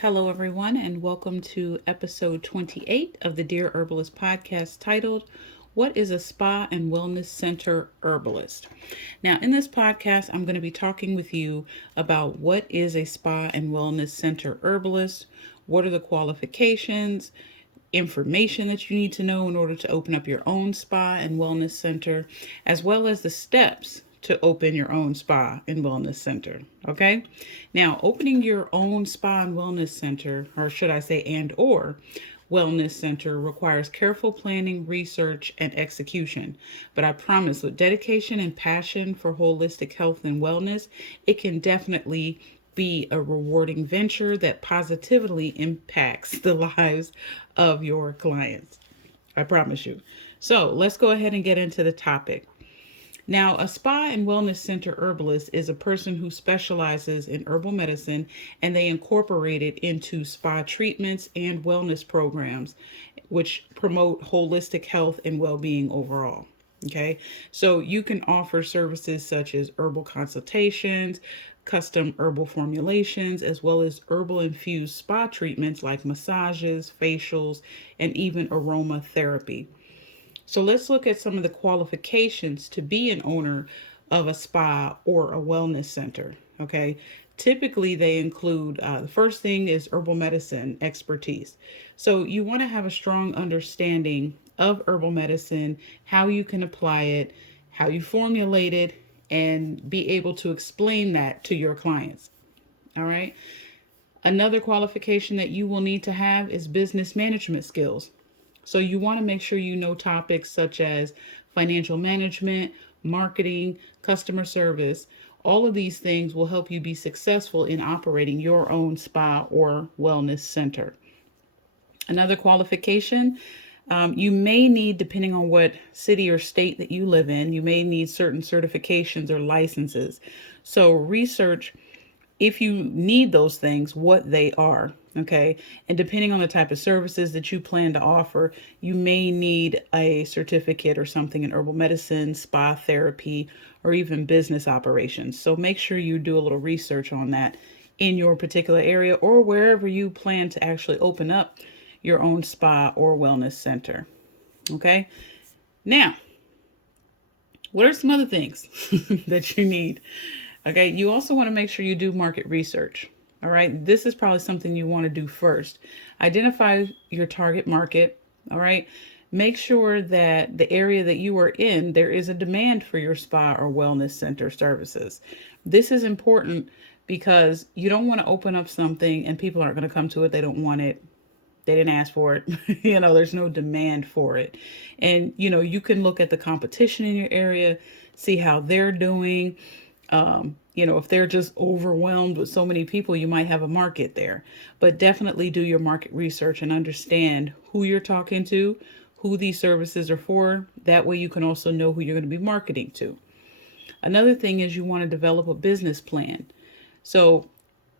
Hello, everyone, and welcome to episode 28 of the Dear Herbalist podcast titled, What is a Spa and Wellness Center Herbalist? Now, in this podcast, I'm going to be talking with you about what is a spa and wellness center herbalist, what are the qualifications, information that you need to know in order to open up your own spa and wellness center, as well as the steps to open your own spa and wellness center. Okay. Now, opening your own spa and wellness center, or should I say, and or wellness center, requires careful planning, research, and execution. But I promise, with dedication and passion for holistic health and wellness, it can definitely be a rewarding venture that positively impacts the lives of your clients. I promise you. So let's go ahead and get into the topic. Now, a spa and wellness center herbalist is a person who specializes in herbal medicine and they incorporate it into spa treatments and wellness programs, which promote holistic health and well being overall. Okay, so you can offer services such as herbal consultations, custom herbal formulations, as well as herbal infused spa treatments like massages, facials, and even aromatherapy. So let's look at some of the qualifications to be an owner of a spa or a wellness center. Okay. Typically, they include the first thing is herbal medicine expertise. So, you want to have a strong understanding of herbal medicine, how you can apply it, how you formulate it, and be able to explain that to your clients. All right. Another qualification that you will need to have is business management skills. So you want to make sure you know topics such as financial management, marketing, customer service. All of these things will help you be successful in operating your own spa or wellness center. Another qualification, you may need, depending on what city or state that you live in, you may need certain certifications or licenses. So research, if you need those things, what they are. Okay. And depending on the type of services that you plan to offer, you may need a certificate or something in herbal medicine, spa therapy, or even business operations. So make sure you do a little research on that in your particular area or wherever you plan to actually open up your own spa or wellness center. Okay. Now, what are some other things that you need? Okay, you also want to make sure you do market research. All right, this is probably something you want to do first. Identify your target market. All right, make sure that the area that you are in, there is a demand for your spa or wellness center services. This is important because you don't want to open up something and people aren't going to come to it. They don't want it. They didn't ask for it. There's no demand for it. And, you can look at the competition in your area, see how they're doing. If they're just overwhelmed with so many people, you might have a market there. But definitely do your market research and understand who you're talking to, who these services are for. That way you can also know who you're going to be marketing to. Another thing is you want to develop a business plan. So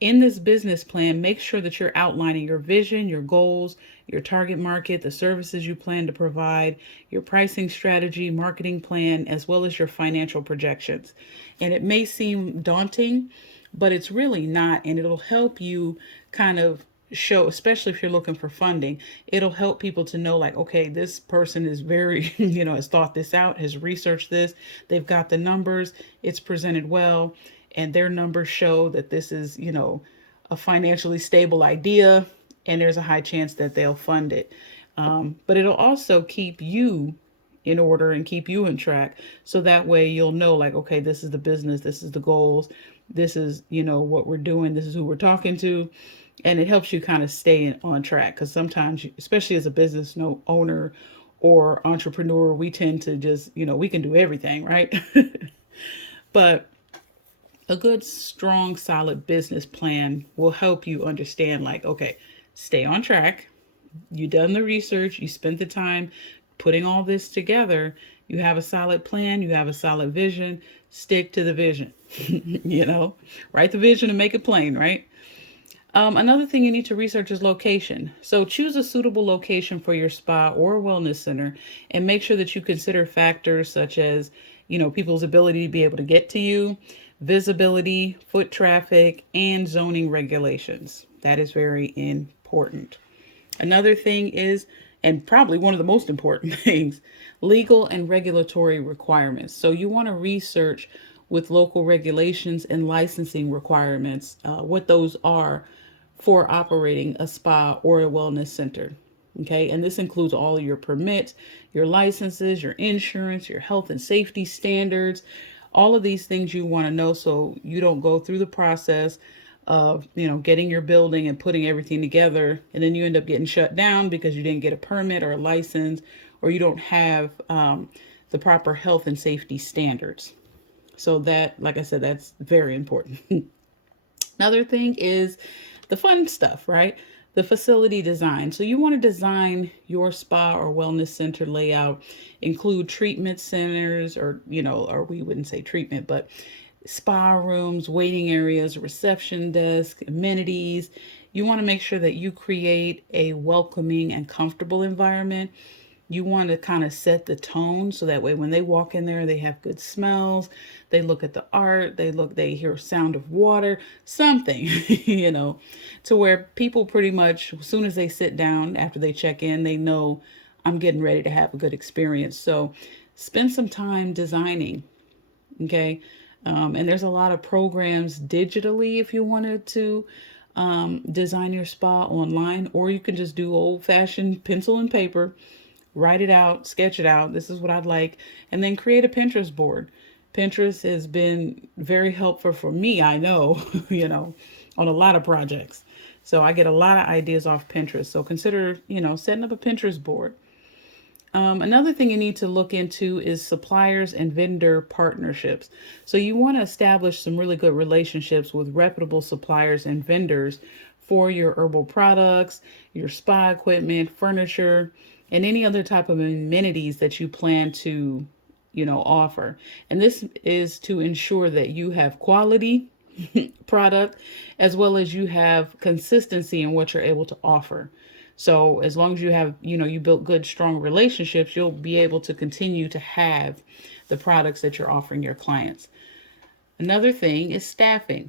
in this business plan, make sure that you're outlining your vision, your goals, your target market, the services you plan to provide, your pricing strategy, marketing plan, as well as your financial projections. And it may seem daunting, but it's really not. And it'll help you kind of show, especially if you're looking for funding, it'll help people to know, like, okay, this person is very, has thought this out, has researched this, they've got the numbers, it's presented well, and their numbers show that this is, a financially stable idea, and there's a high chance that they'll fund it. But it'll also keep you in order and keep you in track. So that way you'll know, like, okay, this is the business, this is the goals, this is, what we're doing, this is who we're talking to. And it helps you kind of stay on track, because sometimes, especially as a business owner or entrepreneur, we tend to just, we can do everything, right? But a good, strong, solid business plan will help you understand, like, okay, stay on track. You done the research, you spent the time putting all this together. You have a solid plan, you have a solid vision, stick to the vision. Write the vision and make it plain, right? Another thing you need to research is location. So choose a suitable location for your spa or wellness center and make sure that you consider factors such as, people's ability to be able to get to you, visibility, foot traffic, and zoning regulations. That is very important. Another thing is, and probably one of the most important things, legal and regulatory requirements. So you want to research with local regulations and licensing requirements, what those are for operating a spa or a wellness center. Okay, and this includes all of your permits, your licenses, your insurance, your health and safety standards, all of these things you want to know so you don't go through the process of getting your building and putting everything together, and then you end up getting shut down because you didn't get a permit or a license, or you don't have the proper health and safety standards. So that, like I said, that's very important. Another thing is the fun stuff, right? The facility design. So you want to design your spa or wellness center layout, include treatment centers, or we wouldn't say treatment, but spa rooms, waiting areas, reception desk, amenities. You want to make sure that you create a welcoming and comfortable environment. You want to kind of set the tone so that way when they walk in there, they have good smells. They look at the art, they hear sound of water, something, to where people pretty much, as soon as they sit down after they check in, they know I'm getting ready to have a good experience. So spend some time designing. Okay. And there's a lot of programs digitally if you wanted to design your spa online, or you can just do old fashioned pencil and paper, write it out, sketch it out. This is what I'd like. And then create a Pinterest board. Pinterest has been very helpful for me, I know, on a lot of projects. So I get a lot of ideas off Pinterest. So consider, setting up a Pinterest board. Another thing you need to look into is suppliers and vendor partnerships. So you want to establish some really good relationships with reputable suppliers and vendors for your herbal products, your spa equipment, furniture, and any other type of amenities that you plan to, offer. And this is to ensure that you have quality product as well as you have consistency in what you're able to offer. So as long as you have, you built good, strong relationships, you'll be able to continue to have the products that you're offering your clients. Another thing is staffing.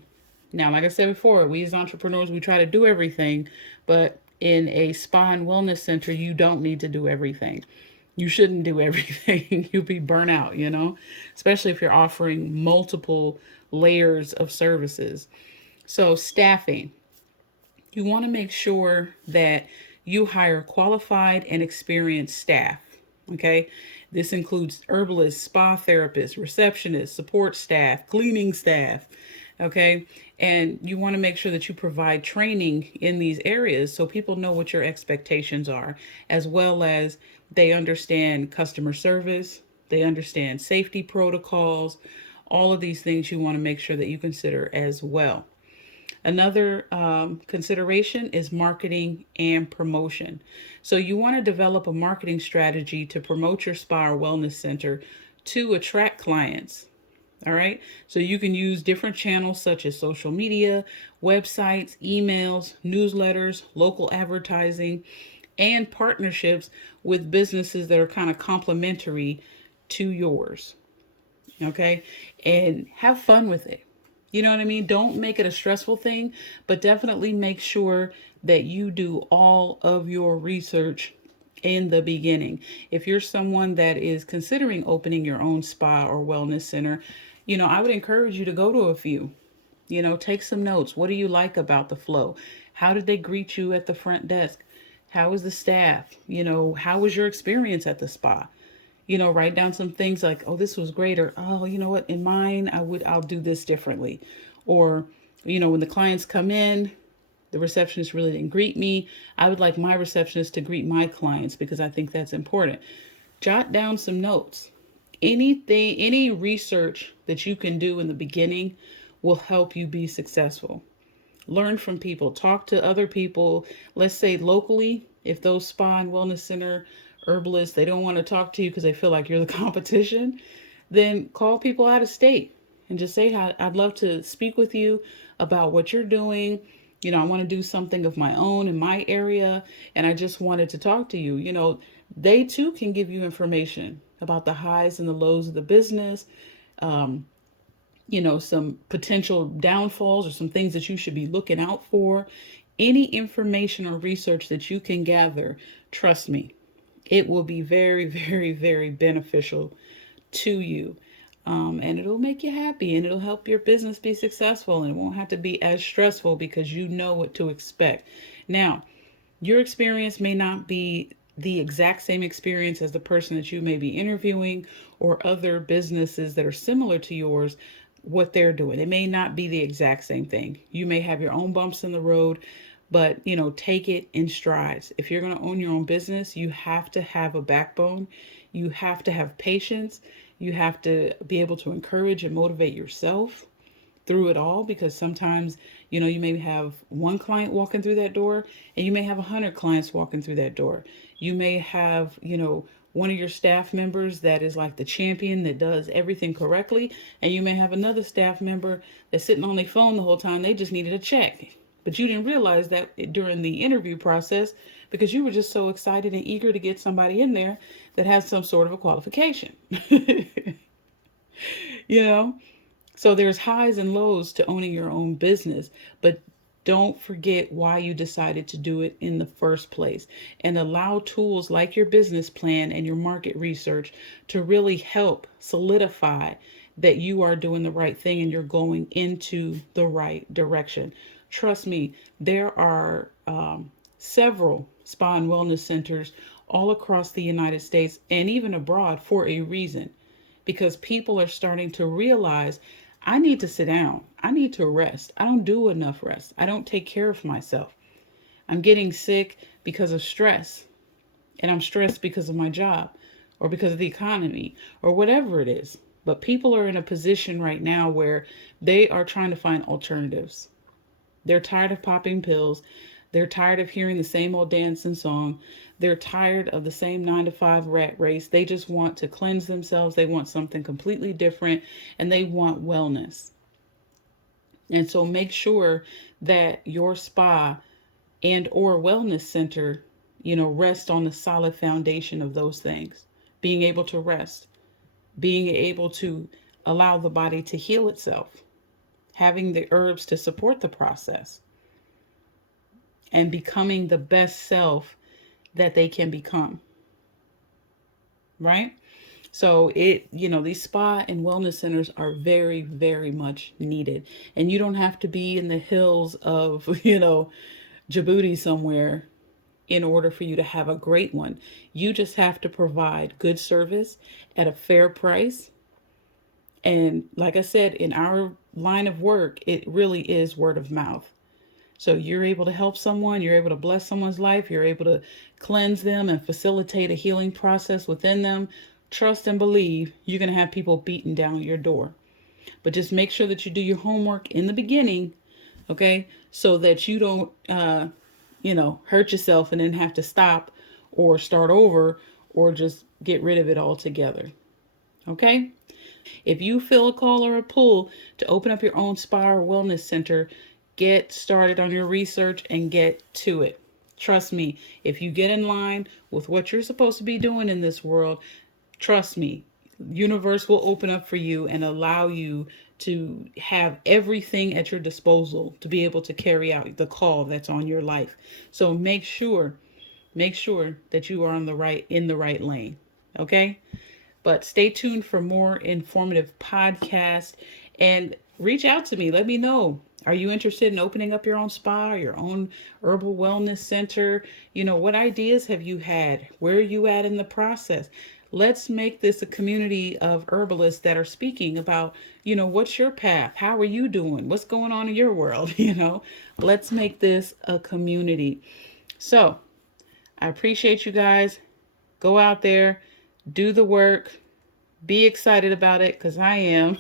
Now, like I said before, we as entrepreneurs, we try to do everything, but in a spa and wellness center, you don't need to do everything. You shouldn't do everything. You'll be burnt out, especially if you're offering multiple layers of services. So staffing, you want to make sure that you hire qualified and experienced staff. Okay. This includes herbalists, spa therapists, receptionists, support staff, cleaning staff. Okay. And you want to make sure that you provide training in these areas so people know what your expectations are, as well as they understand customer service, they understand safety protocols, all of these things you want to make sure that you consider as well. Another consideration is marketing and promotion. So you want to develop a marketing strategy to promote your spa or wellness center to attract clients. All right. So you can use different channels such as social media, websites, emails, newsletters, local advertising, and partnerships with businesses that are kind of complementary to yours. Okay. And have fun with it. You know what I mean? Don't make it a stressful thing, but definitely make sure that you do all of your research in the beginning. If you're someone that is considering opening your own spa or wellness center, I would encourage you to go to a few. Take some notes. What do you like about the flow? How did they greet you at the front desk? How is the staff? How was your experience at the spa? Write down some things like, oh, this was great, or oh, you know what, in mine, I'll do this differently. Or, when the clients come in, the receptionist really didn't greet me. I would like my receptionist to greet my clients because I think that's important. Jot down some notes. Any research that you can do in the beginning will help you be successful. Learn from people, talk to other people. Let's say locally, if those spa and wellness center herbalists, they don't want to talk to you because they feel like you're the competition, then call people out of state and just say, I'd love to speak with you about what you're doing. I want to do something of my own in my area, and I just wanted to talk to you. They too can give you information about the highs and the lows of the business, some potential downfalls or some things that you should be looking out for Any information or research that you can gather, trust me, it will be very, very, very beneficial to you. And it'll make you happy and it'll help your business be successful, and it won't have to be as stressful because you know what to expect. Now, your experience may not be the exact same experience as the person that you may be interviewing or other businesses that are similar to yours, what they're doing. It may not be the exact same thing. You may have your own bumps in the road, but take it in strides. If you're going to own your own business, you have to have a backbone. You have to have patience. You have to be able to encourage and motivate yourself through it all, because sometimes you may have one client walking through that door and you may have 100 clients walking through that door. You may have one of your staff members that is like the champion that does everything correctly, and you may have another staff member that's sitting on their phone the whole time. They just needed a check, but you didn't realize that during the interview process, because you were just so excited and eager to get somebody in there that has some sort of a qualification. you know so there's highs and lows to owning your own business, but don't forget why you decided to do it in the first place, and allow tools like your business plan and your market research to really help solidify that you are doing the right thing and you're going into the right direction. Trust me, there are several spa and wellness centers all across the United States and even abroad for a reason, because people are starting to realize, I need to sit down. I need to rest. I don't do enough rest. I don't take care of myself. I'm getting sick because of stress, and I'm stressed because of my job or because of the economy or whatever it is. But people are in a position right now where they are trying to find alternatives. They're tired of popping pills. They're tired of hearing the same old dance and song. They're tired of the same 9 to 5 rat race. They just want to cleanse themselves. They want something completely different, and they want wellness. And so make sure that your spa and or wellness center, rest on the solid foundation of those things. Being able to rest, being able to allow the body to heal itself, having the herbs to support the process, and becoming the best self that they can become. Right? So these spa and wellness centers are very, very much needed. And you don't have to be in the hills of, Djibouti somewhere in order for you to have a great one. You just have to provide good service at a fair price. And like I said, in our line of work, it really is word of mouth. So you're able to help someone, you're able to bless someone's life, you're able to cleanse them and facilitate a healing process within them. Trust and believe you're going to have people beating down your door. But just make sure that you do your homework in the beginning, okay? So that you don't, hurt yourself and then have to stop or start over or just get rid of it altogether, okay? If you feel a call or a pull to open up your own spa or wellness center, get started on your research and get to it. Trust me, if you get in line with what you're supposed to be doing in this world, trust me, universe will open up for you and allow you to have everything at your disposal to be able to carry out the call that's on your life. So make sure that you are in the right lane. Okay? But stay tuned for more informative podcasts and reach out to me. Let me know. Are you interested in opening up your own spa or your own herbal wellness center? What ideas have you had? Where are you at in the process? Let's make this a community of herbalists that are speaking about, what's your path? How are you doing? What's going on in your world? Let's make this a community. So I appreciate you guys. Go out there, do the work, be excited about it, because I am.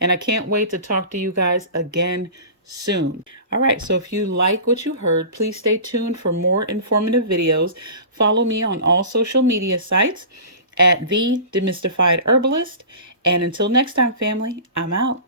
And I can't wait to talk to you guys again soon. All right, so if you like what you heard, please stay tuned for more informative videos. Follow me on all social media sites at The Demystified Herbalist. And until next time, family, I'm out.